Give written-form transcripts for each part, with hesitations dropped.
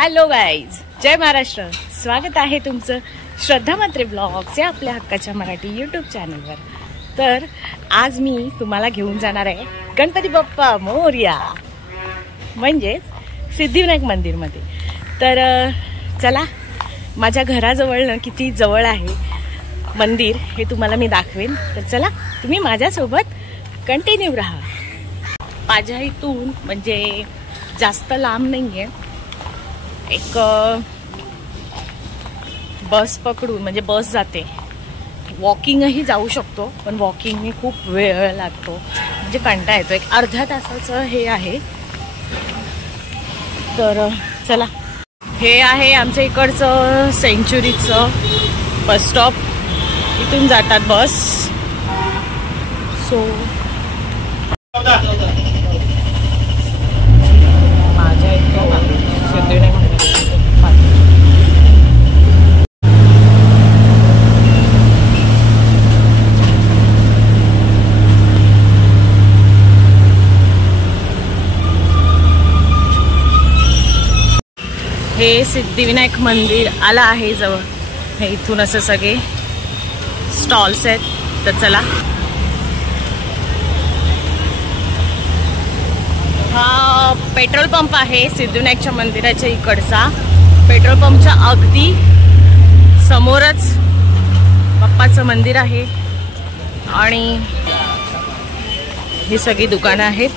Hello guys, जय महाराष्ट्र. स्वागत आहे तुमचं श्रद्धा म्हात्रे ब्लॉग्स या आपल्या हक्काच्या मराठी यूट्यूब चॅनलवर. तर आज मी तुम्हाला घेऊन जाणार आहे गणपती बाप्पा मोरया म्हणजेच सिद्धिविनायक मंदिरमध्ये. तर चला, माझ्या घराजवळ किती जवळ आहे मंदिर हे तुम्हाला मी दाखवेन. तर चला, तुम्ही माझ्यासोबत कंटिन्यू राहा. माझ्या इथून म्हणजे जास्त लांब नाही आहे, एक बस पकडून म्हणजे बस जाते, वॉकिंगही जाऊ शकतो, पण वॉकिंगने खूप वेळ लागतो, म्हणजे कंटाळा येतो. एक अर्ध्या तासाचं हे आहे. तर चला, हे आहे आमच्या इकडचं सेंच्युरीचं बस स्टॉप. इथून जातात बस. सो माझ्या इथं सिद्धिविनायक हे सिद्धिविनायक मंदिर आला आहे जवळ. हे इथून असं सगळे स्टॉल्स आहेत. तर चला, हा पेट्रोल पंप आहे सिद्धिविनायकच्या मंदिराच्या इकडचा. पेट्रोल पंपच्या अगदी समोरच बाप्पाचं मंदिर आहे आणि ही सगळी दुकानं आहेत.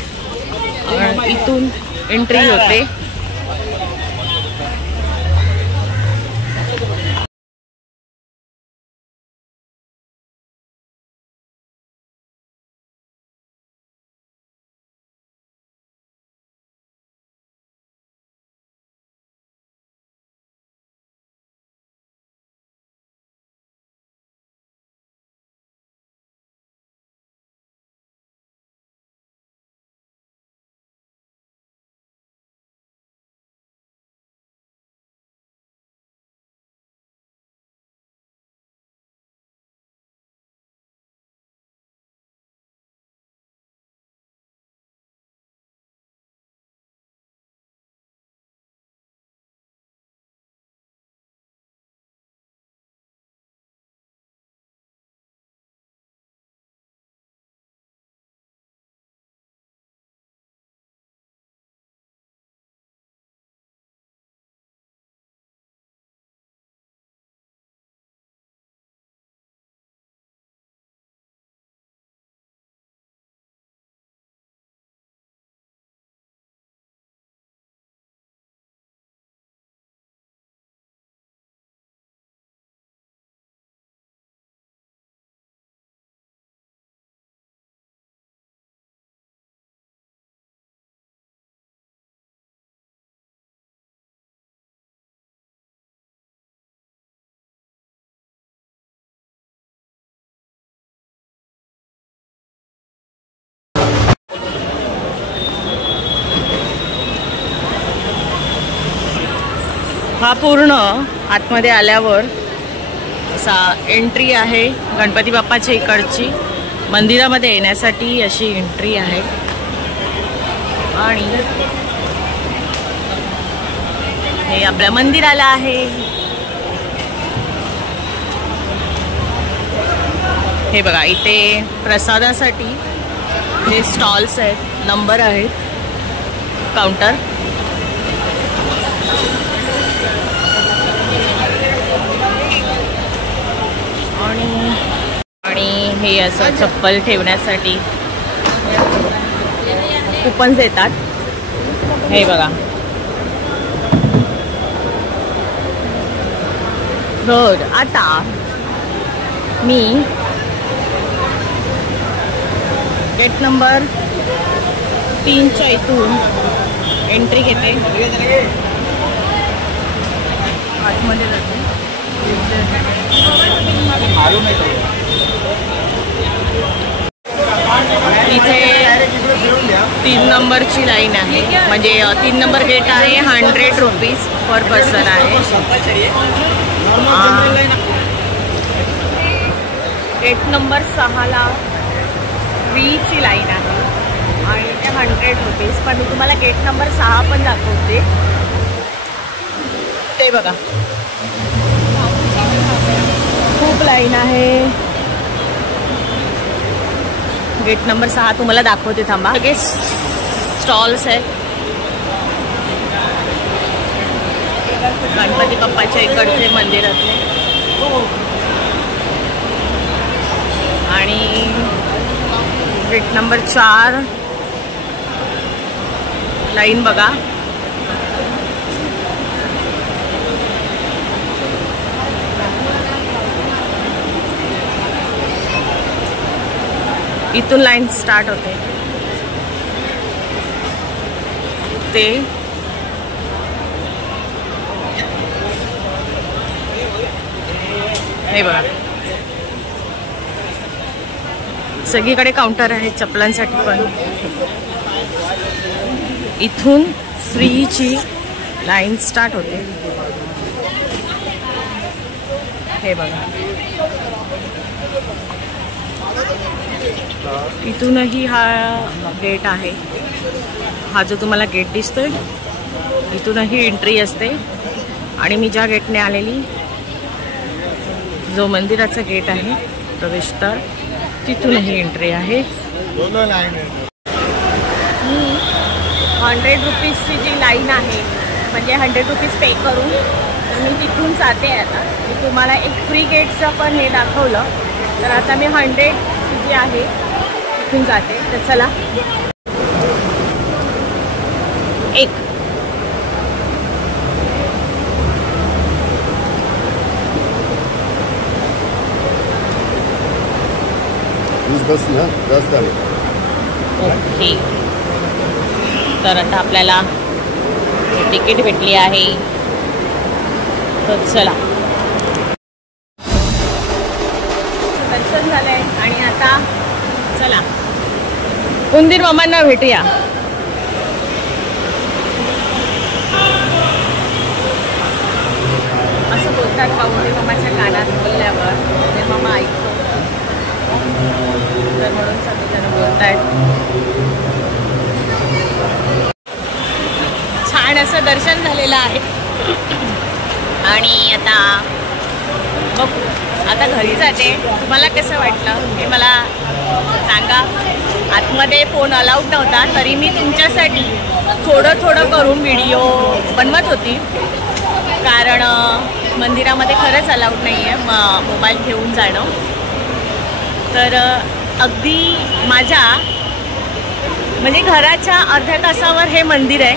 इथून एंट्री होते. हा पूर्ण आतमध्ये आल्यावर असा एंट्री आहे गणपती बाप्पाच्या इकडची. मंदिरामध्ये येण्यासाठी अशी एंट्री आहे. आणि हे आपल्या मंदिराला आहे. हे बघा, इथे प्रसादासाठी हे स्टॉल्स आहेत, नंबर आहेत, काउंटर. आणि हे असं चप्पल ठेवण्यासाठी कुपन्स देतात. हे बघा, तर आता मी गेट नंबर 3च्या इथून एंट्री घेते, आतमध्ये जाते. इथे 3 नंबरची लाईन आहे, म्हणजे 3 नंबर गेट आहे. 100 रुपीज पर पर्सन आहे. गेट नंबर 6ला फ्रीची लाईन आहे आणि ते 100 रुपीज. पण मी तुम्हाला गेट नंबर 6 पण दाखवते. ते बघा खूप लाईन आहे. गेट नंबर 6 तुम्हाला दाखवते थांबा. सगळे स्टॉल्स आहेत गणपती बाप्पाच्या इकडचे मंदिरातले. आणि गेट नंबर 4 लाईन बघा. इथून लाईन स्टार्ट होते ते हे बघा. सगळीकडे काउंटर आहे चपलांसाठी पण. इथून फ्रीची लाईन स्टार्ट होते हे बघा. इथूनही हा गेट आहे. हा जो तुम्हाला गेट दिसतोय इथूनही एंट्री असते. आणि मी ज्या गेटने आलेली जो मंदिराचा गेट आहे प्रवेशद्वार तिथूनही एंट्री आहे. 100 रुपीजची जी लाईन आहे म्हणजे 100 रुपीज पे करून मी तिथून जाते. आता मी तुम्हाला एक फ्री गेटचं पण हे दाखवलं तर आता मी 100 जी आहे तिथून जाते. तर चला एक ओके. तर आता आपल्याला तिकीट भेटली आहे तर चला दर्शन झालंय. आणि आता चला उंदीर मामांना भेटूया. असं बोलतात का उंदीर मामाच्या कानात बोलल्यावर उंदीर मामा ऐकतो तर म्हणून सगळेजण बोलतायत. छान असं दर्शन झालेलं आहे. आणि आता बघू आता घरी जाते. तुम्हाला कसं वाटलं हे मला सांगा. आतमध्ये फोन अलाउड नव्हता तरी मी तुमच्यासाठी थोडं थोडं करून व्हिडिओ बनवत होती. कारण मंदिरामध्ये खरंच अलाउड नाही आहे मोबाईल घेऊन जाणं. तर अगदी माझ्या म्हणजे घराच्या अर्ध्या तासावर हे मंदिर आहे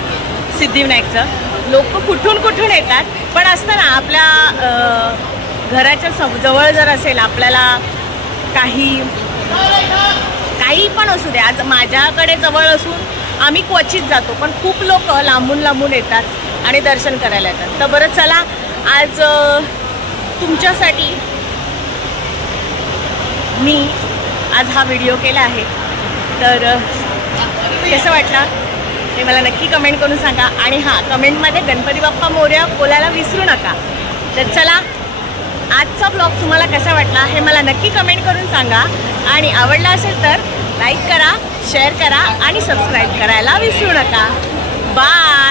सिद्धिविनायकचं. लोक कुठून कुठून येतात. पण असतं ना आपल्या घराच्या जवळ जर असेल आपल्याला काही पण असू दे. आज माझ्याकडे जवळ असून आम्ही क्वचित जातो पण खूप लोक लांबून लांबून येतात आणि दर्शन करायला येतात. तर बरं चला आज तुमच्यासाठी मी आज हा व्हिडिओ केला आहे. तर कसं वाटलं हे मला नक्की कमेंट करून सांगा. आणि हां कमेंटमध्ये गणपती बाप्पा मोरया बोलायला विसरू नका. तर चला आजचा ब्लॉग तुम्हाला कसा वाटला हे मला नक्की कमेंट करून सांगा. आणि आवडला असेल तर लाईक करा, शेअर करा आणि सबस्क्राईब करायला विसरू नका. बाय.